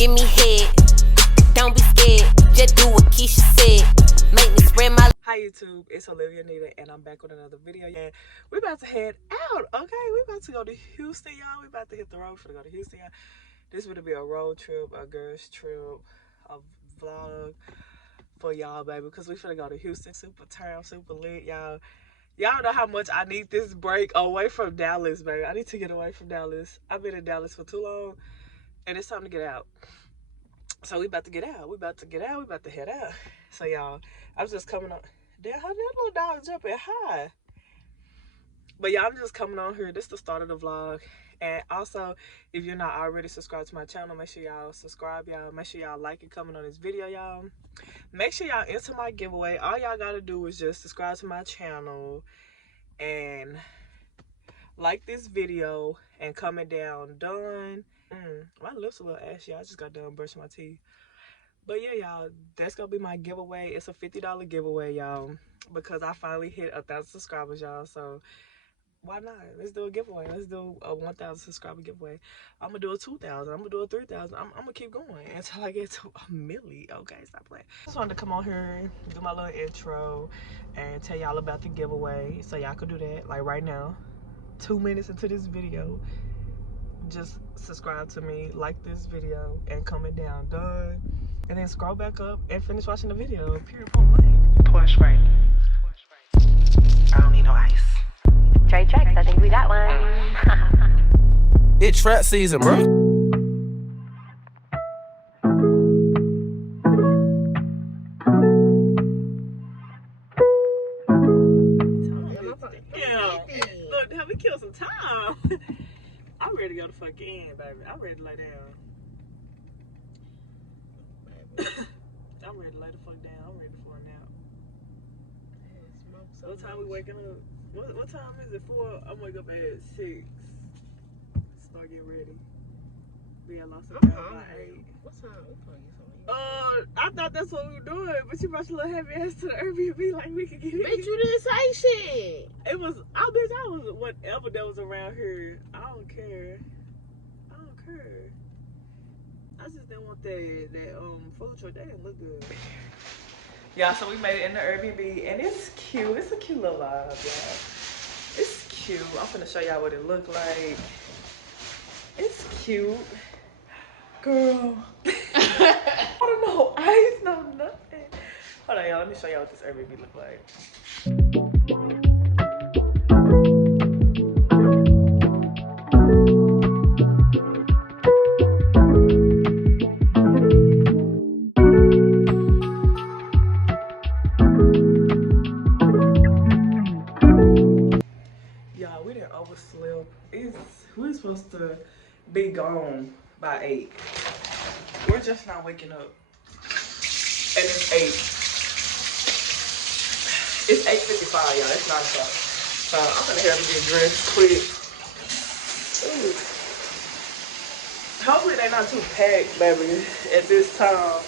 give me head. Don't be scared, just do what Keisha said. Make me spread my. Hi YouTube, it's Olivia Nita and I'm back with another video. And we're about to head out, okay? We're about to go to Houston, y'all. We're about to hit the road for to go to Houston, y'all. This would be a road trip, a girls trip, a vlog for y'all, baby, because we finna go to Houston. Super turn, super lit, y'all. Y'all know how much I need this break away from Dallas, baby. I need to get away from Dallas. I've been in Dallas for too long and it's time to get out. So we about to get out. We about to get out. We about to head out. So y'all, I was just coming on. Damn, how did that little dog jumping high? But y'all, I'm just coming on here. This is the start of the vlog. And also, if you're not already subscribed to my channel, make sure y'all subscribe, y'all. Make sure y'all like and comment on this video, y'all. Make sure y'all enter my giveaway. All y'all gotta do is just subscribe to my channel and like this video and comment down done. My lips a little ashy. I just got done brushing my teeth. But yeah, y'all, that's gonna be my giveaway. It's a $50 giveaway, y'all, because I finally hit 1,000 subscribers, y'all. So why not? Let's do a giveaway. Let's do a 1,000 subscriber giveaway. I'm gonna do a 2,000. I'm gonna do a 3,000. I'm gonna keep going until I get to a milli. Okay, stop playing. Just wanted to come on here, do my little intro, and tell y'all about the giveaway. So y'all could do that like right now. 2 minutes into this video. Just subscribe to me, like this video, and comment down done. And then scroll back up and finish watching the video. Period, point blank. Porsche right. I don't need no ice. Trey Tracks, I think we got one. It's trap season, bro. Look, help me kill some time. I'm ready to go to fucking end, baby. I'm ready to lay down. I'm ready to lay the fuck down. I'm ready for a nap. What time we waking up? What time is it? 4? I'm waking up at 6. Start getting ready. We had lost it by 8. What time? I thought that's what we were doing, but you brought your little heavy ass to the Airbnb like we could get it. Bitch, you didn't say shit. It was, I was whatever that was around here. I don't care. I just didn't want that food truck. That didn't look good. Yeah, so we made it in the Airbnb and it's cute. It's a cute little vibe, y'all. It's cute. I'm finna show y'all what it looked like. It's cute. Girl. I don't know ice, no nothing. Hold on, y'all. Let me show y'all what this Airbnb look like. Y'all, we didn't oversleep. We're supposed to be gone by 8. We're just not waking up. And it's 8. It's 8:55, y'all. It's 9 o'clock. So I'm gonna have to get dressed quick. Ooh. Hopefully they're not too packed, baby, at this time.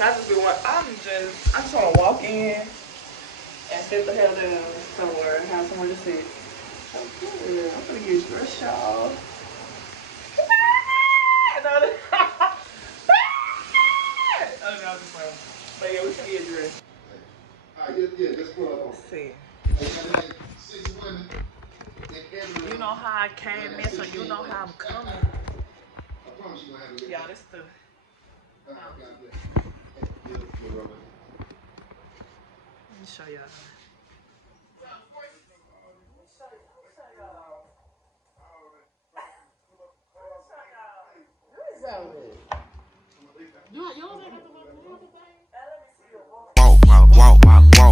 I just wanna walk in and sit the hell down somewhere and have somewhere to sit. Okay, I'm gonna get dressed, y'all. But yeah, we can get dressed. Yeah, let's pull up on. Let's see. 6 women in every. You know how I came in, so you know how I'm coming. I promise you gonna have a Y'all, this the. Let me show y'all.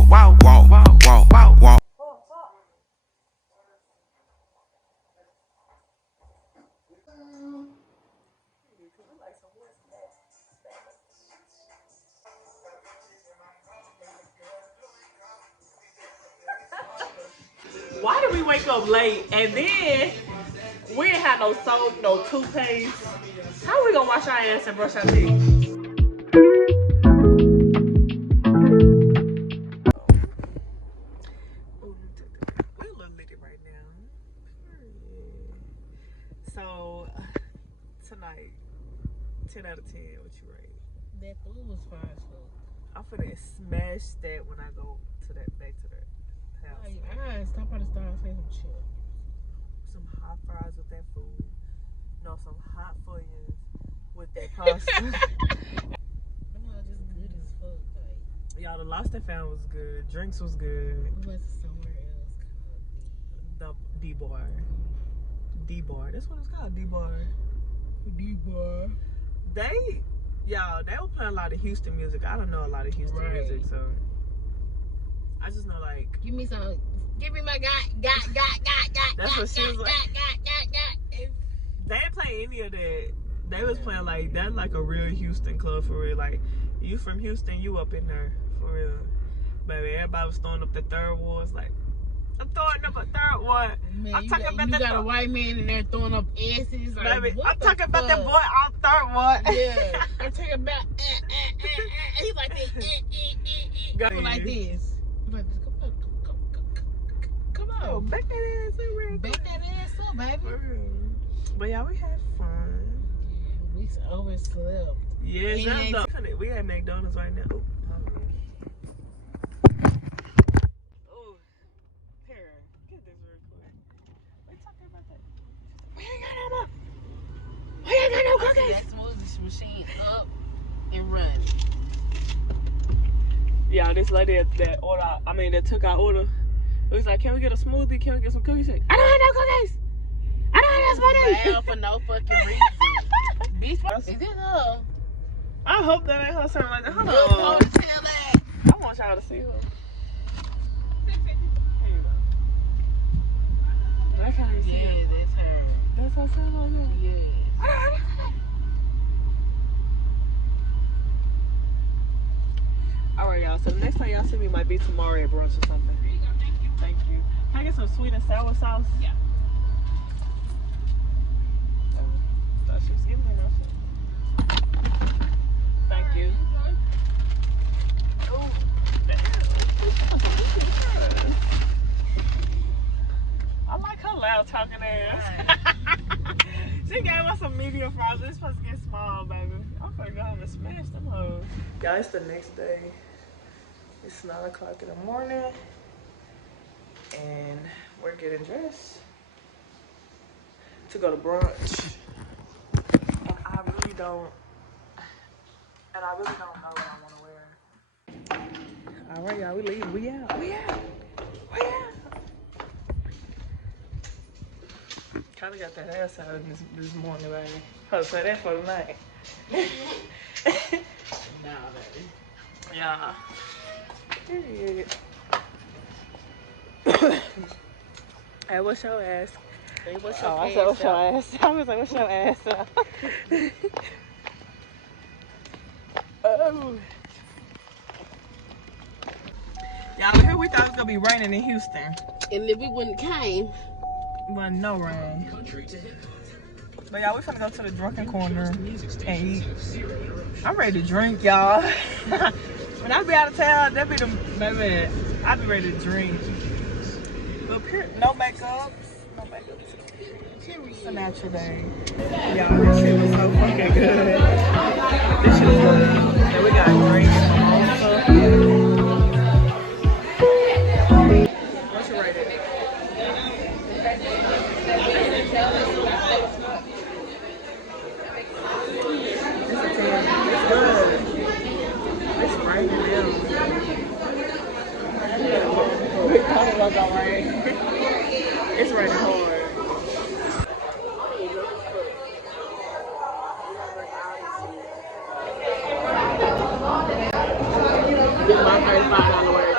Wow. Why did we wake up late and then we ain't had no soap, no toothpaste? How are we gonna wash our ass and brush our teeth? We're a little litty right now. So tonight, 10 out of 10. What you rate? That food was fire as fuck. I'm finna smash that when I go to that back to that house. I stop by the store and say some chips. Some hot fries with that food. No, some hot fooyas with that pasta. Them all just good as fuck. Like, Y'all, the lobster found was good. Drinks was good. we went to somewhere else called The D-Bar. D-Bar. That's what it's called, D-Bar. D-Bar. They were playing a lot of Houston music. I don't know a lot of Houston Right. music, so I just know like Give me some. Give me my got. That's what she was like. Got. They ain't playing any of that. They was playing like that, like a real Houston club for real. Like you from Houston, you up in there for real. Baby, everybody was throwing up the third wars. Like I'm throwing up a third one. Man, I'm talking about you the got a white man in there throwing up S's. Like, baby, what I'm the talking about that fuck? boy on third one. Yeah, I'm talking about. He's like this. Go Go like ahead. this. Like, come Oh, on. back that ass in real Back quick. that ass up, baby. For real. But yeah, we had fun. We overslept. Yes, And that's the. We at McDonald's right now. Ooh, hold on. Ooh, here, get this real quick. We talking about that. We ain't got no more. We ain't got no cookies. That smoothie machine up and run. Yeah, this lady that took our order. It was like, can we get a smoothie? Can we get some cookies? She said, I don't have no cookies. I don't have no smoothie. Well, for no fucking reason. Bitch, is this her? I hope that ain't her something like that. Hold Look, on. hold the tail back. I want y'all to see her. Here you go. I can't even see Yeah, her. that's her. That's her sound like that. Yeah. Alright, y'all. So the next time y'all see me might be tomorrow at brunch or something. Thank you. Can I get some sweet and sour sauce? Yeah. Thought she was giving me no shit. Thank you. Oh, damn. I like her loud talking ass. She gave us some medium fries. It's supposed to get small, baby. I'm finna go home and smash them hoes. Y'all, it's the next day. It's 9 o'clock in the morning. And we're getting dressed to go to brunch. And I really don't know what I want to wear. Alright, y'all, we leave. We out. Kinda got that ass out this morning, baby. I was saying that for the night. Nah, baby. Yeah. Period. Hey, what's your ass? Hey, what's your I said, what's your ass? I was like, what's your ass? Oh. Y'all, here we thought it was gonna be raining in Houston. And if we wouldn't came, But no rain. But y'all, we finna go to the drunken corner and eat. I'm ready to drink, y'all. When I be out of town, that be the baby. I be ready to drink. But here, no makeup. It's a natural day. Y'all, this shit was so fucking good. This shit was good. And we got drinks and what's your rating? It's a 10. It's good. It's raining now. We thought it was gonna rain. It's raining hard. get my $35 worth.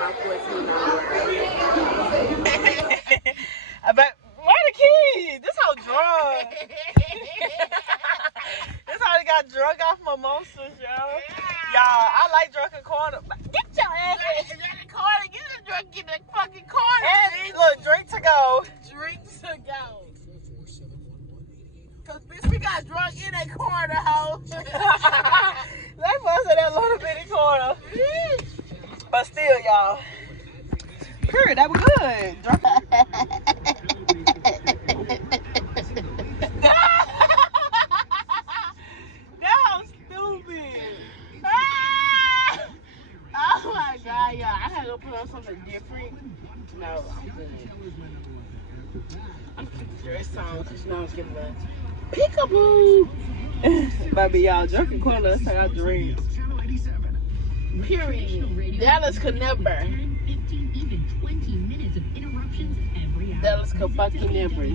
My $14 worth. But where the keys? This whole drunk. This how they got drunk off mimosas, y'all. Y'all, I like drunken corner. Get your ass in. You just drunk in the fucking corner. And look, drink to go. Drink to go. Cause bitch, we got drunk in that corner, hoe. That was in that little bitty corner. But still, y'all. Period, that was good. Drunk. on something different? No, I'm good. I'm gonna keep the dress on because you know I was getting the peekaboo. Baby, y'all, drunken corner, that's how I dream. Period. Dallas could never. Dallas could fucking never.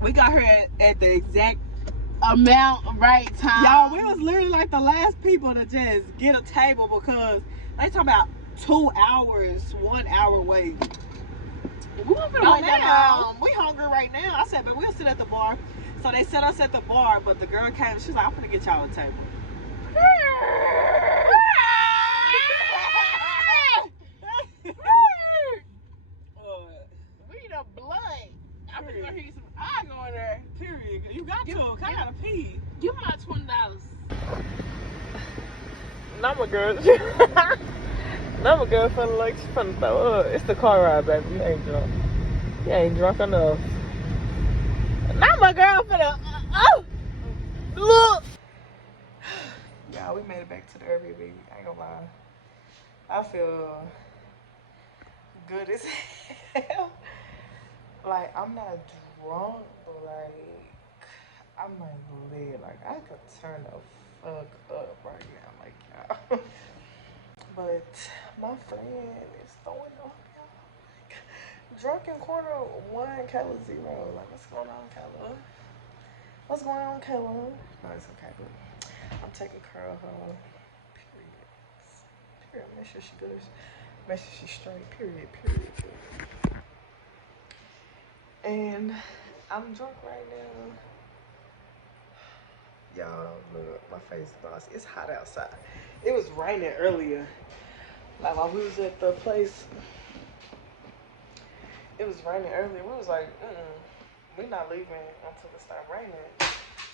We got her at the exact amount right time. Y'all, we was literally like the last people to just get a table because they talking about 2 hours, 1 hour wait. We won't wait that long. We hungry right now. I said, but we'll sit at the bar. So they set us at the bar, but the girl came. She's like, I'm gonna get y'all a table. We need a blood. I'm just gonna hear some eye going there. Period. You got to. I gotta pee. Give me my $20. Not my girl. Not my girl feeling like she's finna throw up. It's the car ride, baby. You ain't drunk. You ain't drunk enough. Not my girl finna. Look. Y'all, we made it back to the Airbnb. I ain't gonna lie. I feel good as hell. Like, I'm not drunk, but like, I'm like lit. Like, I could turn the fuck up right now, like y'all. But my friend is throwing up, y'all. Like, drunken corner 1, Kayla 0. Like, what's going on, Kayla? What's going on, Kayla? No, it's okay, but I'm taking care of her. Period. Make sure she good. Make sure she's straight. Period. And I'm drunk right now. Y'all, look, my face is glossy. It's hot outside. It was raining earlier. Like while we was at the place, it was raining earlier. We was like, we're not leaving until it starts raining.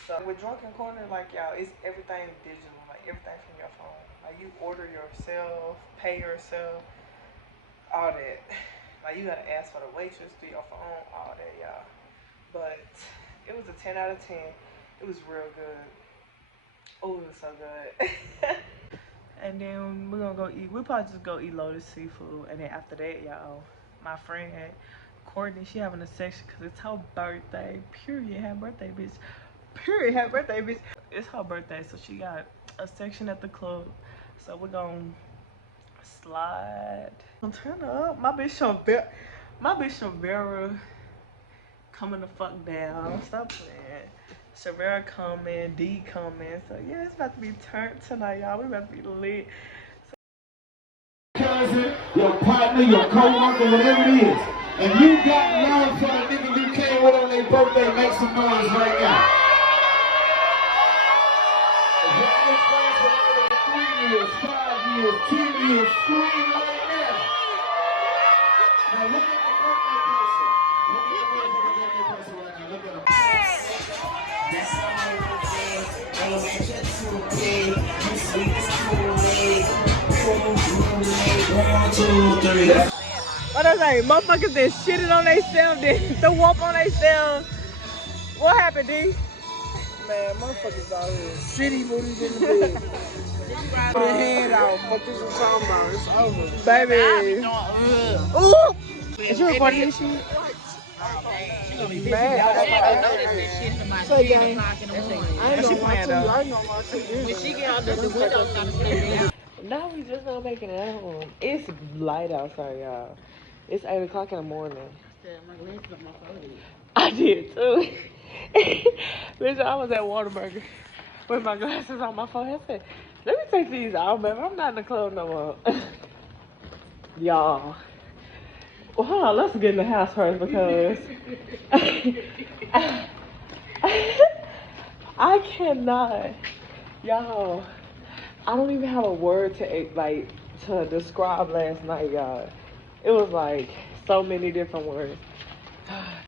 So with Drunken Corner, like y'all, it's everything digital, like everything from your phone. Like you order yourself, pay yourself, all that. Like you gotta ask for the waitress through your phone, all that, y'all. But it was a 10 out of 10. It was real good. Oh, it was so good. And then we're gonna go eat. We'll probably just go eat Lotus Seafood. And then after that, y'all, my friend Courtney, she having a section because it's her birthday. Period. Happy birthday, bitch. Period. Happy birthday, bitch. It's her birthday, so she got a section at the club. So we're gonna slide. I'm turn up. My bitch Shavera coming the fuck down. Stop playing. Shavera coming, D coming. So yeah, it's about to be turned tonight, y'all. We about to be lit. Cousin, your partner, your co-worker, whatever it is, and you got love for the nigga you came with on their birthday, make some noise right now. If y'all been friends for longer than 3 years, 5 years, 10 years, scream right now. Now look at the birthday person. Look at the birthday person right now. Look at him. That's all I want to say. Ain't that just too big? You sweet as Kool-Aid. Kool-Aid. 1, 2, 3. What I say? Motherfuckers that shitted on themselves, then threw up on themselves. What happened, D? Man, motherfuckers out here. City booties in the bed. Put your head out. Fuck this is talking about. It's over. Baby. Ooh! Is you recording this shit? Say gang. I ain't gonna lie to you. I ain't gonna lie to you. When she get out the window, gotta stay down. Now we just not making it at home. It's light outside, y'all. It's 8 o'clock in the morning. I did too. Bitch, I was at Whataburger with my glasses on my forehead. I said, let me take these out, baby. I'm not in the club no more. Y'all. Well, hold on. Let's get in the house first because I cannot. Y'all, I don't even have a word to describe last night, y'all. It was like so many different words.